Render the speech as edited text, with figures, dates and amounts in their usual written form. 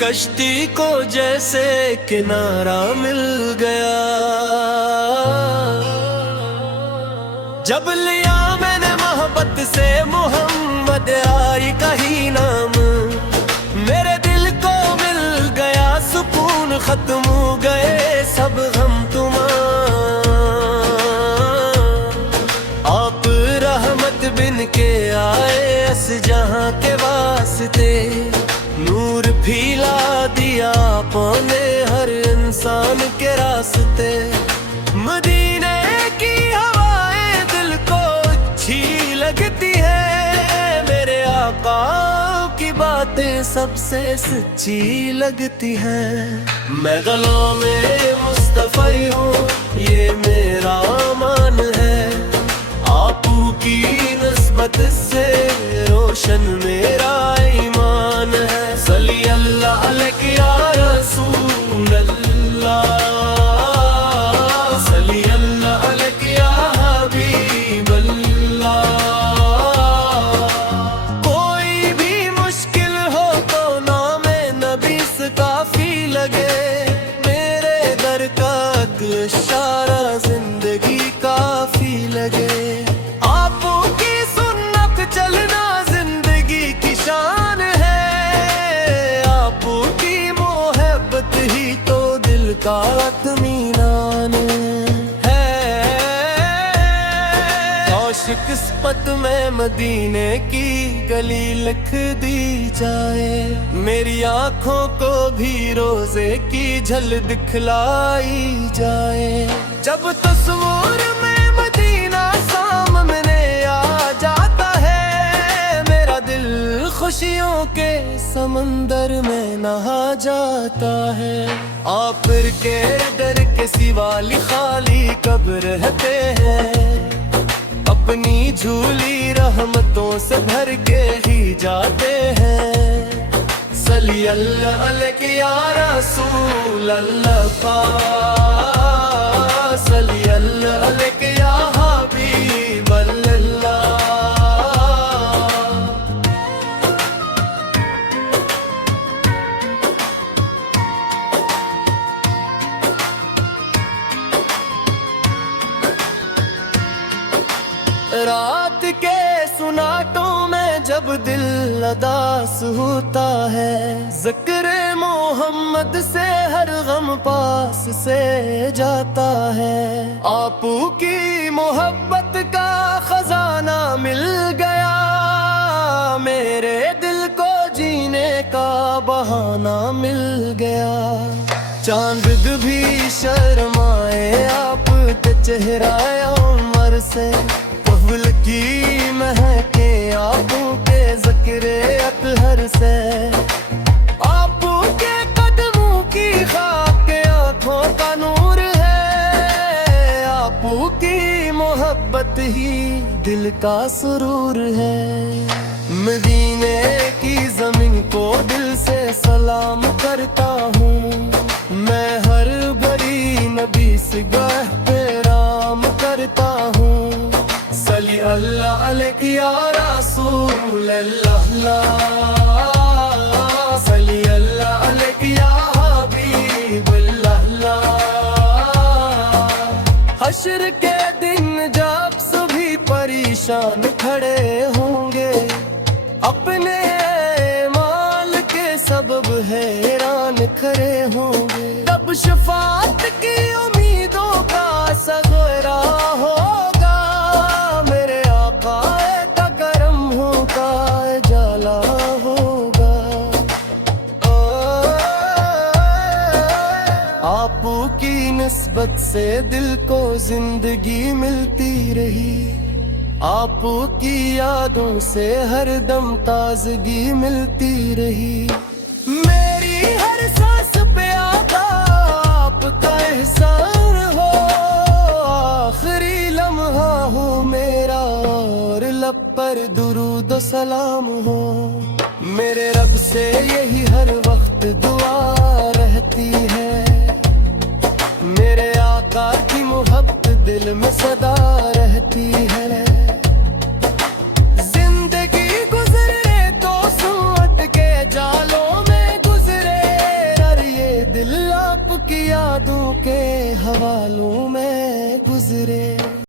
कश्ती को जैसे किनारा मिल गया। जब लिया मैंने मोहब्बत से मोहम्मद आई का ही नाम, मेरे दिल को मिल गया सुकून, खत्म हो गए सब गम तुमाम। आप रहमत बिन के आए अस जहां के वास्ते, नूर फैला दिया आपने हर इंसान के रास्ते। मदीने की हवाएं दिल को अच्छी लगती है, मेरे आका की बातें सबसे सच्ची लगती हैं। मैं गलों में मुस्तफा हूँ, ये मेरा मान है। आपू की निस्बत से रोशन मेरा ईमान है। सल्ली अल्लाह अलैहि या रसूल अल्लाह, सल्ली अल्लाह अलैहि या हबीब अल्लाह। कोई भी मुश्किल हो तो नामे नबी से काफी लगे, मेरे दर का इशारा जिंदगी काफी लगे। आपू की सुन्नत चलना जिंदगी की शान है, आपू की मोहब्बत ही तो दिल का इत्मीनान है। काश किस्मत में मदीने की गली लिख दी जाए, मेरी आंखों को भी रोजे की झल दिखलाई जाए। जब तस्वीर में मदीना सामने आ जाता है, मेरा दिल खुशियों के समंदर में नहा जाता है। आप के डर के सिवा खाली कब रहते हैं, अपनी झूली रहमतों से भर के ही जाते हैं। सल्ली अल्लाह अलैहि या रसूल अल्लाह, सल्ली अल्लाह अलैहि या हबीब अल्लाह। रात के सुनाटों में जब दिल अदास होता है, जिक्र मोहम्मद से हर गम पास से जाता है। आपू की मोहब्बत का खजाना मिल गया, मेरे दिल को जीने का बहाना मिल गया। चांद भी शर्माए आप के चेहरा उमर से, पहल की महके आपू के ज़िक्र अतहर से। आपू के कदमों की खाक आँखों का नूर है, आपू की मोहब्बत ही दिल का सुरूर है। मदीने की जमीन को दिल से सलाम करता हूँ, मैं हर बड़ी नबी से गाह पे राम करता हूँ। सल्ली अल्लाह अलैहि या रसूल अल्लाह, सल्ली अल्लाह अलैहि या हबीब अल्लाह। हश्र के दिन जब सभी परेशान खड़े होंगे, अपने माल के सबब हैरान खड़े होंगे, तब शफाअत की उम्मीदों का सगरा होगा। मेरे आका का करम होगा, जाला होगा। आपू की निस्बत से दिल को जिंदगी मिलती रही, आपू की यादों से हर दम ताजगी मिलती रही। मेरी हर सांस पे आका आपका एहसान हो, आखिरी लम्हा हो मेरा और लब पर दुरूद सलाम हो। मेरे रब से यही हर वक्त दुआ रहती है, मेरे आका की मोहब्बत दिल में सदा रहती है। जिंदगी गुजरे तो सुअट के जालों में गुजरे, सालों